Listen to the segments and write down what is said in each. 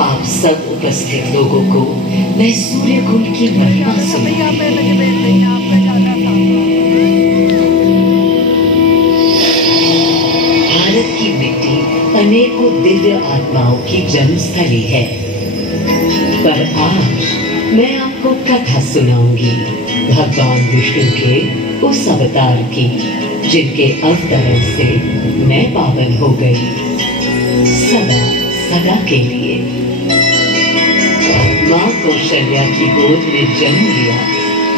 आप सब उपस्थित लोगों को मैं सूर्यकुंड की महिमा सुनाऊंगी। भारत की मिट्टी अनेकों दिव्य आत्माओं की जन्मस्थली है, पर आज मैं आपको कथा सुनाऊंगी भगवान विष्णु के उस अवतार की, जिनके अवतरण से मैं पावन हो गई सदा सदा के लिए। माँ कौशल्या की गोद में जन्म लिया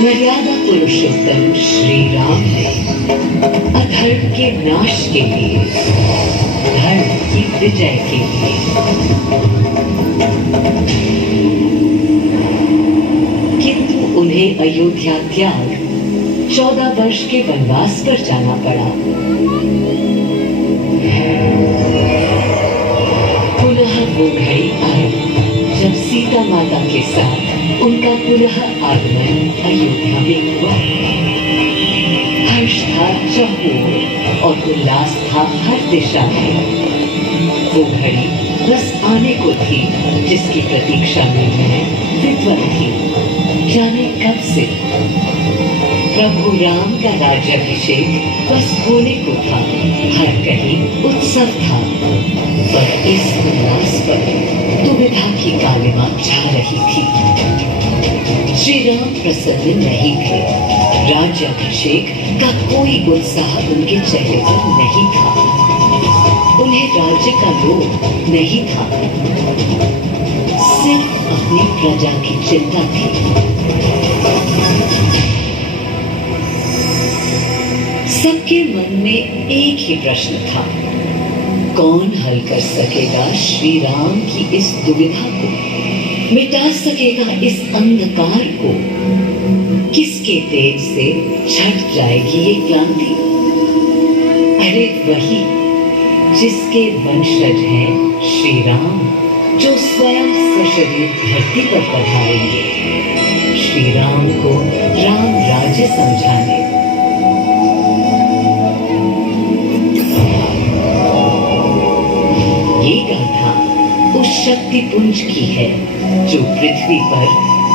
मर्यादा पुरुषोत्तम श्री राम ने अधर्म के नाश के लिए, धर्म की विजय के लिए। किंतु उन्हें अयोध्या त्याग 14 वर्ष के वनवास पर जाना पड़ा। पुनः वो घड़ी आई जब सीता माता के साथ उनका पुनः आगमन अयोध्या में हुआ। हर्ष था चहुओर और उल्लास था हर दिशा में। वो घड़ी बस आने को थी जिसकी प्रतीक्षा में मैं विद्वत थी, जाने कब से। प्रभु राम का राज्याभिषेक बस होने को था, हर कहीं उत्सव था, पर इस उल्लास पर दुविधा की कालिमा छा रही थी। श्री राम प्रसन्न नहीं थे, राज्याभिषेक का कोई उत्साह उनके चेहरे पर नहीं था, उन्हें राज्य का लोभ नहीं था, सिर्फ अपनी प्रजा की चिंता थी। सबके मन में एक ही प्रश्न था, कौन हल कर सकेगा श्री राम की इस दुविधा को, मिटा सकेगा इस अंधकार को, किसके तेज से छट जाएगी ये क्रांति। अरे वही जिसके वंशज हैं श्री राम, जो स्वयं सशरीर धरती पर पधारेंगे श्री राम को राम राज्य समझाने। ये गाथा उस शक्ति पुंज की है जो पृथ्वी पर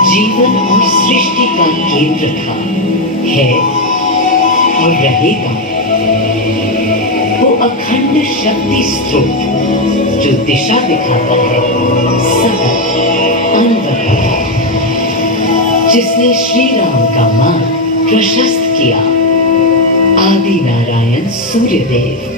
जीवन और सृष्टि का केंद्र था, है और रहेगा। वो अखंड शक्ति स्रोत जो दिशा दिखाता है सतत अनवरत, जिसने श्री राम का मार्ग प्रशस्त किया, आदि नारायण सूर्यदेव।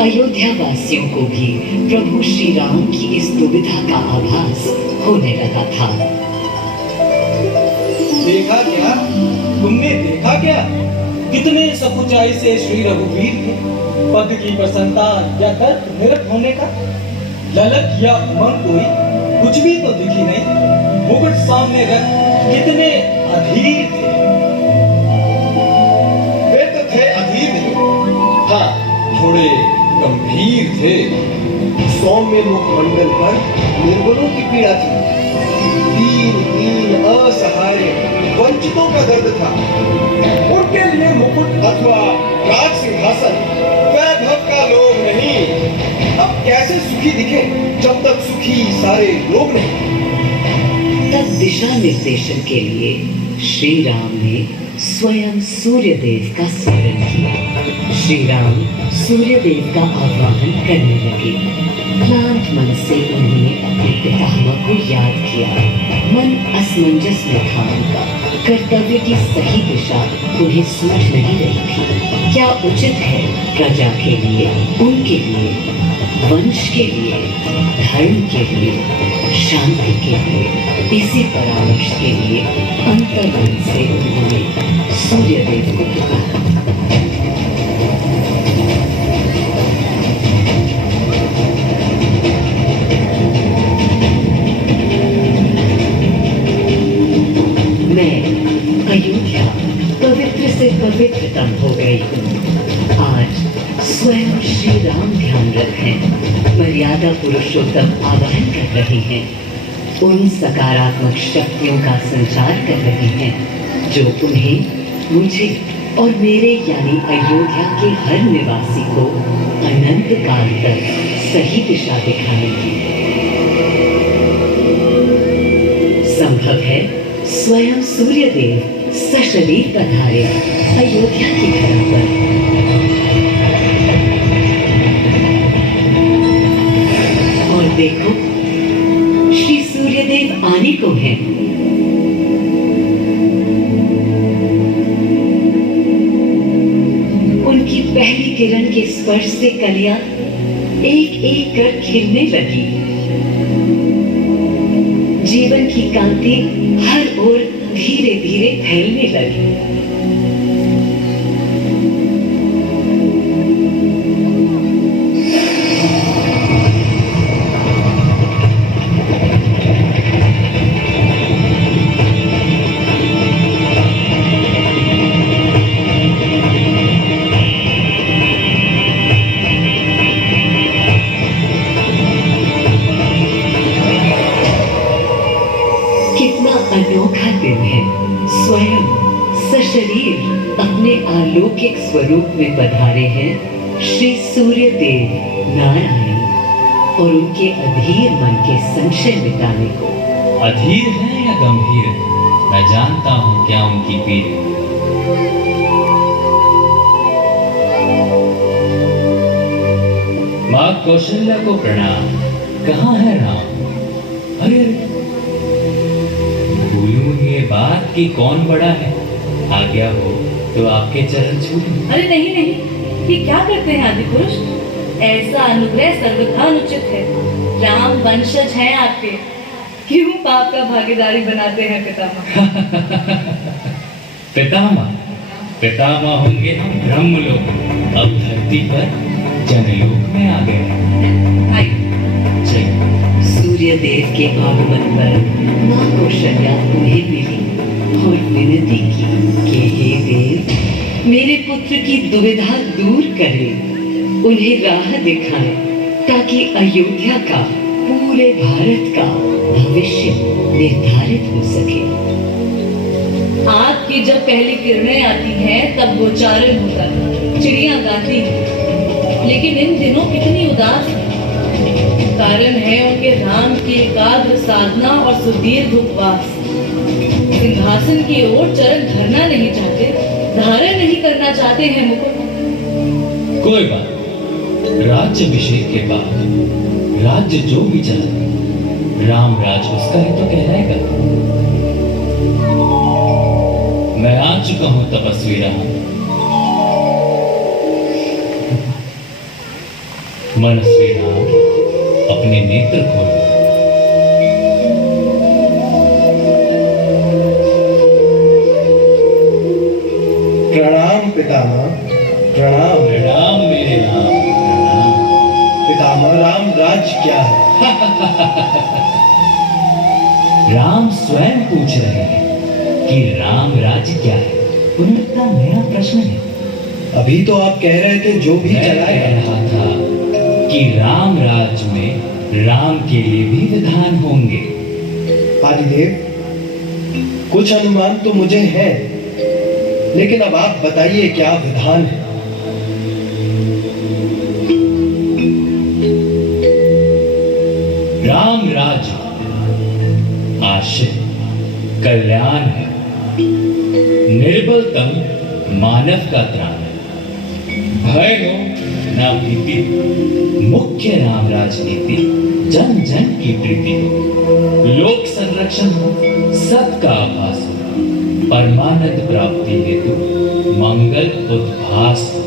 अयोध्या वासियों को भी प्रभु श्री राम की इस दुविधा का आभास होने लगा था। देखा क्या? तुमने देखा क्या? कितने सकुचाई से श्री रघुवीर के पद की प्रसन्नता या तर्क निरत होने का ललक या उमंग कोई कुछ भी तो दिखी नहीं। मुकुट सामने रख कितने अधीर थे। वे तो थे अधीर, हाँ थोड़े गंभीर थे। सौम्य मुखमंडल पर निर्बलों की पीड़ा थी, दीन असहाय वंचितों का दर्द था। उनके लिए मुकुट अथवा राज सिंहासन वैभव का लोभ नहीं। अब कैसे सुखी दिखे जब तक सुखी सारे लोग नहीं। तब दिशा निर्देशन के लिए श्री राम ने स्वयं सूर्यदेव का स्मरण किया। श्री राम सूर्यदेव का आह्वान करने लगे। क्लांत मन से उन्होंने अपने पितामह को याद किया। मन असमंजस में था उनका। कर्तव्य की सही दिशा उन्हें सूझ नहीं रही थी। क्या उचित है प्रजा के लिए, उनके लिए, वंश के लिए, धर्म के लिए, शांति के लिए। इसी परामर्श के लिए अंतर्मन से उन्होंने सूर्यदेव को पुकारा। मैं अयोध्या पवित्र से पवित्रतम हो गई हूँ। आज स्वयं श्री राम ध्यान रखें, मर्यादा पुरुषोत्तम आवाहन कर रहे हैं, उन सकारात्मक शक्तियों का संचार कर रहे हैं जो उन्हें, मुझे और मेरे यानी अयोध्या के हर निवासी को अनंत काल तक सही दिशा दिखाएंगे। दिखाएगी। संभव है स्वयं सूर्यदेव सशरीर पधारे अयोध्या की धरा पर। और देखो, श्री सूर्यदेव आने को हैं। उनकी पहली किरण के स्पर्श से कलियां एक एक कर खिलने लगी। जीवन की कांति हर ओर धीरे धीरे फैलने लगी। अनोखा दिन है। स्वयं सशरीर अपने अलौकिक स्वरूप में पधारे हैं श्री सूर्यदेव नारायण और उनके अधीर मन के संशय मिटाने को। अधीर है या गंभीर, मैं जानता हूँ क्या उनकी पीड़। माँ कौशल्या को प्रणाम। कहाँ है राम? अरे भूलूं ये बात कि कौन बड़ा है। आज्ञा हो तो आपके चरण छू लूं। अरे नहीं नहीं, ये क्या करते हैं आदि पुरुष? ऐसा अनुग्रह सर्वथा अनुचित है। राम वंशज हैं आपके, क्यों पाप का भागीदारी बनाते हैं पितामह? पितामह पितामह होंगे हम ब्रह्मलोक, अब धरती पर जनलोक में आ गए। सूर्यदेव के आगमन पर माँ कौशल्या उन्हें मिली और विनती की कि हे देव, मेरे पुत्र की दुविधा दूर करें, उन्हें राह दिखाएं ताकि अयोध्या का, पूरे भारत का भविष्य निर्धारित हो सके। आपकी जब पहली किरणें आती हैं तब गोचारण होता है, चिड़ियां गाती हैं, लेकिन इन दिनों कितनी उदास है। कारण है उनके राम की एकाग्र साधना और सुदीर्घ उपवास। सिंहासन की ओर चरण धरना नहीं चाहते, धारण नहीं करना चाहते हैं मुकुट। कोई बात, राज्याभिषेक के बाद राज्य जो भी चला, राम राज उसका ही तो कहलाएगा। मैं आ चुका हूं तपस्वी राम। मनस्वी राम, अपने नेत्र खोलो। प्रणाम पितामह, प्रणाम। प्रणाम मेरे राम, प्रणाम। पितामह, राम राज क्या है? राम स्वयं पूछ रहे हैं कि राम राज्य क्या है। पुनः मेरा प्रश्न है। अभी तो आप कह रहे थे जो भी मैं चला कह रहा था कि राम राज में राम के लिए भी विधान होंगे। आदिदेव, कुछ अनुमान तो मुझे है, लेकिन अब आप बताइए क्या विधान है? राम राज आश्रय कल्याण है, निर्बलतम मानव का त्राण है। भय हो ना भीति, मुख्य राम राजनीति जन जन की प्रीति हो। लोक संरक्षण हो, सबका आभास हो, परमानंद प्राप्ति हेतु मंगल उद्भास हो।